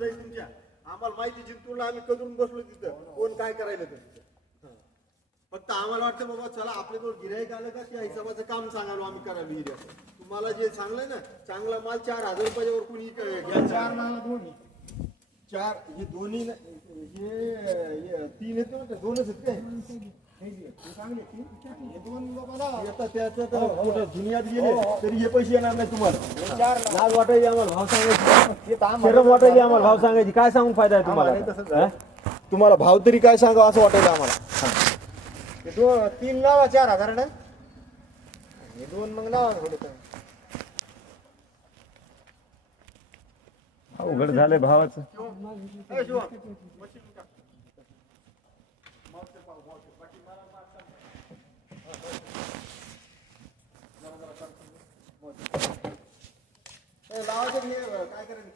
जाईल तुमच्या. आम्हाला माहिती जिंकून आम्ही कधून बसलो तिथं कोण काय करायला तर फक्त आम्हाला वाटतं बाबा चला आपल्याजवळ गिऱ्हाईक आलं का त्या हिशोबाचं काम सांगालो आम्ही करायला हिऱ्या. तुम्हाला जे सांगलंय ना चांगला माल 4,000 रुपयावर कोणी घ्या. 4 माल दोन्ही 4 हे दोन्ही हे 3 येत ना 2च आहेत काय दुनियात गेले तरी हे पैसे येणार नाही तुम्हाला. लाज वाटायची आम्हाला भाव सांगायची शरम वाटायची आम्हाला भाव सांगायची. काय सांगून फायदा आहे तुम्हाला. तुम्हाला भाव तरी काय सांगा असं वाटायचं आम्हाला. 3 लावा 4,000 ना 2 मग लावा. अवघड झालंय भावाचं. लावायचं काय करायचं